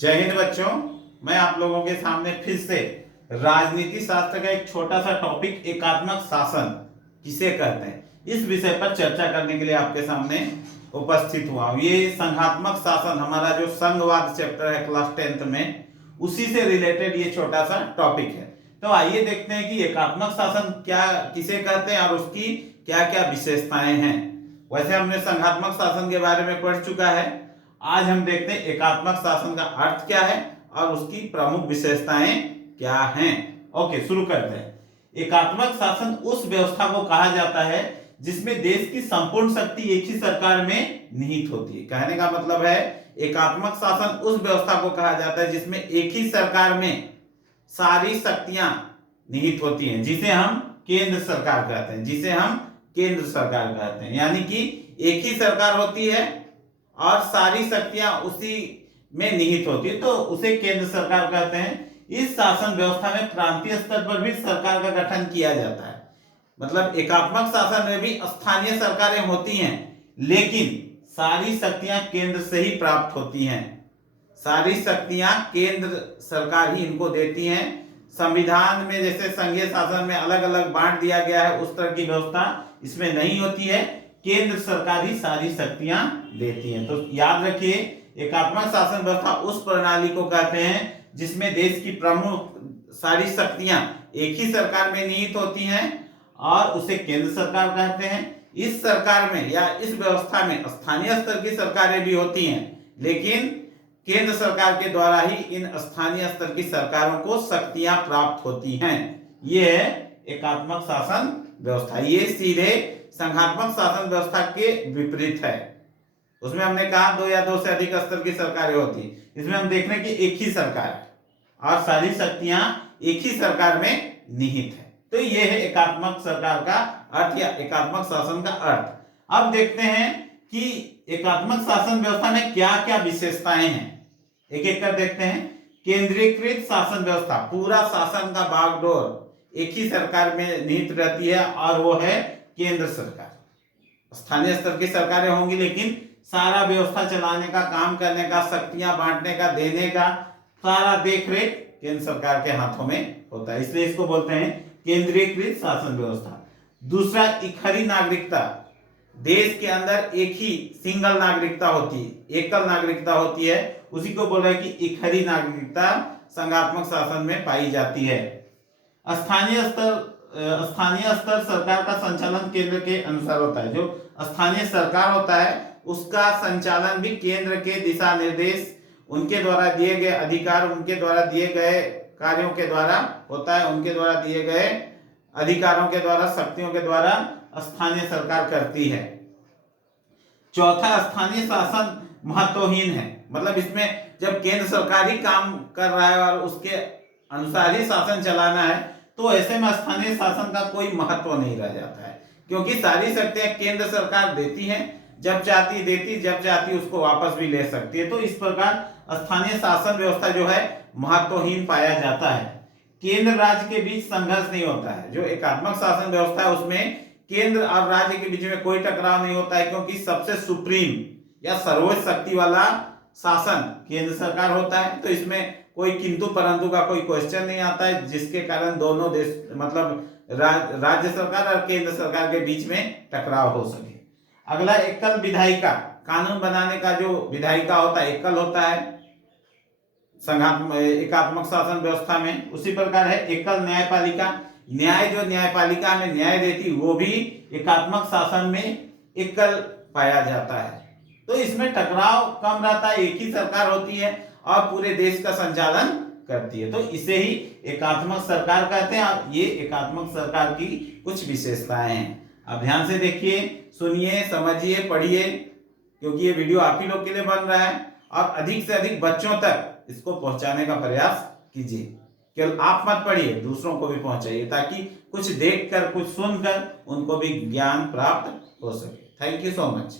जय हिंद बच्चों। मैं आप लोगों के सामने फिर से राजनीति शास्त्र का एक छोटा सा टॉपिक एकात्मक शासन किसे कहते हैं इस विषय पर चर्चा करने के लिए आपके सामने उपस्थित हुआ हूं। ये संघात्मक शासन हमारा जो संघवाद चैप्टर है क्लास 10th में, उसी से रिलेटेड ये छोटा सा टॉपिक है। तो आइए देखते हैं कि एकात्मक शासन क्या किसे कहते हैं और उसकी क्या क्या विशेषताएं हैं। वैसे हमने संघात्मक शासन के बारे में पढ़ चुका है। आज हम देखते हैं एकात्मक शासन का अर्थ क्या है और उसकी प्रमुख विशेषताएं क्या हैं। ओके, शुरू करते हैं। एकात्मक शासन उस व्यवस्था को कहा जाता है जिसमें देश की संपूर्ण शक्ति एक ही सरकार में निहित होती है। कहने का मतलब है एकात्मक शासन उस व्यवस्था को कहा जाता है जिसमें एक ही सरकार में सारी शक्तियां निहित होती हैं, जिसे हम केंद्र सरकार कहते हैं, जिसे हम केंद्र सरकार कहते हैं। यानी कि एक ही सरकार होती है और सारी शक्तियां उसी में निहित होती है, तो उसे केंद्र सरकार कहते हैं। इस शासन व्यवस्था में प्रांतीय स्तर पर भी सरकार का गठन किया जाता है। मतलब एकात्मक शासन में भी स्थानीय सरकारें होती हैं, लेकिन सारी शक्तियां केंद्र से ही प्राप्त होती हैं। सारी शक्तियां केंद्र सरकार ही इनको देती हैं। संविधान में जैसे संघीय शासन में अलग अलग बांट दिया गया है, उस तरह की व्यवस्था इसमें नहीं होती है। केंद्र सरकार ही सारी शक्तियां देती है। तो याद रखिए, एकात्मक शासन व्यवस्था उस प्रणाली को कहते हैं जिसमें देश की प्रमुख सारी शक्तियां एक ही सरकार में निहित होती हैं और उसे केंद्र सरकार कहते हैं। इस सरकार में या इस व्यवस्था में स्थानीय स्तर की सरकारें भी होती हैं, लेकिन केंद्र सरकार के द्वारा ही इन स्थानीय स्तर की सरकारों को शक्तियां प्राप्त होती हैं। यह है एकात्मक शासन व्यवस्था। ये सीधे संघात्मक शासन व्यवस्था के विपरीत है। उसमें हमने कहा दो या दो से अधिक स्तर की सरकारें होती, इसमें हम देख रहे हैं कि एक ही सरकार और सारी शक्तियां एक ही सरकार में निहित है। तो यह है एकात्मक सरकार का अर्थ या एकात्मक शासन का अर्थ। अब देखते हैं कि एकात्मक शासन व्यवस्था में क्या क्या विशेषताएं हैं, एक एक कर देखते हैं। केंद्रीकृत शासन व्यवस्था, पूरा शासन का बागडोर एक ही सरकार में निहित रहती है और वो है केंद्र सरकार। स्थानीय स्तर की सरकारें होंगी, लेकिन सारा व्यवस्था चलाने का, काम करने का, शक्तियां बांटने का, देने का सारा देखरेख केंद्र सरकार के हाथों में होता है, इसलिए इसको बोलते हैं केंद्रीकृत शासन व्यवस्था। दूसरा, इकहरी नागरिकता, देश के अंदर एक ही सिंगल नागरिकता होती है, एकल नागरिकता होती है, उसी को बोल रहे हैं कि इकहरी नागरिकता संघात्मक शासन में पाई जाती है। स्थानीय स्तर सरकार का संचालन केंद्र के अनुसार होता है। जो स्थानीय सरकार होता है उसका संचालन भी केंद्र के दिशा निर्देश, उनके द्वारा दिए गए अधिकार, उनके द्वारा दिए गए कार्यों के द्वारा होता है, उनके द्वारा दिए गए अधिकारों के द्वारा, शक्तियों के द्वारा स्थानीय सरकार करती है। चौथा, स्थानीय शासन महत्वहीन है। मतलब इसमें जब केंद्र सरकार ही काम कर रहा है और उसके अनुसार ही शासन चलाना है, तो ऐसे में स्थानीय शासन का कोई महत्व नहीं रह जाता है, क्योंकि सारी शक्तियां केंद्र सरकार देती है, जब चाहती देती, जब चाहती उसको वापस भी ले सकती है। तो इस प्रकार स्थानीय शासन व्यवस्था जो है महत्वहीन पाया जाता है। केंद्र राज्य के बीच संघर्ष नहीं होता है। जो एकात्मक शासन व्यवस्था है उसमें केंद्र और राज्य के बीच में कोई टकराव नहीं होता है, क्योंकि सबसे सुप्रीम या सर्वोच्च शक्ति वाला शासन केंद्र सरकार होता है। तो इसमें कोई किंतु परंतु का कोई क्वेश्चन नहीं आता है, जिसके कारण दोनों देश मतलब राज्य सरकार और केंद्र सरकार के बीच में टकराव हो सके। अगला, एकल विधायिका, कानून बनाने का जो विधायिका होता है एकल होता है एकात्मक शासन व्यवस्था में। उसी प्रकार है एकल न्यायपालिका, न्याय जो न्यायपालिका में न्याय देती वो भी एकात्मक शासन में एकल पाया जाता है। तो इसमें टकराव कम रहता है, एक ही सरकार होती है और पूरे देश का संचालन करती है, तो इसे ही एकात्मक सरकार कहते हैं। और ये एकात्मक सरकार की कुछ विशेषताएं हैं। अब ध्यान से देखिए, सुनिए, समझिए, पढ़िए, क्योंकि ये वीडियो आप ही लोग के लिए बन रहा है और अधिक से अधिक बच्चों तक इसको पहुंचाने का प्रयास कीजिए। केवल आप मत पढ़िए, दूसरों को भी पहुंचाइए, ताकि कुछ देखकर, कुछ सुनकर उनको भी ज्ञान प्राप्त हो सके। Thank you so much.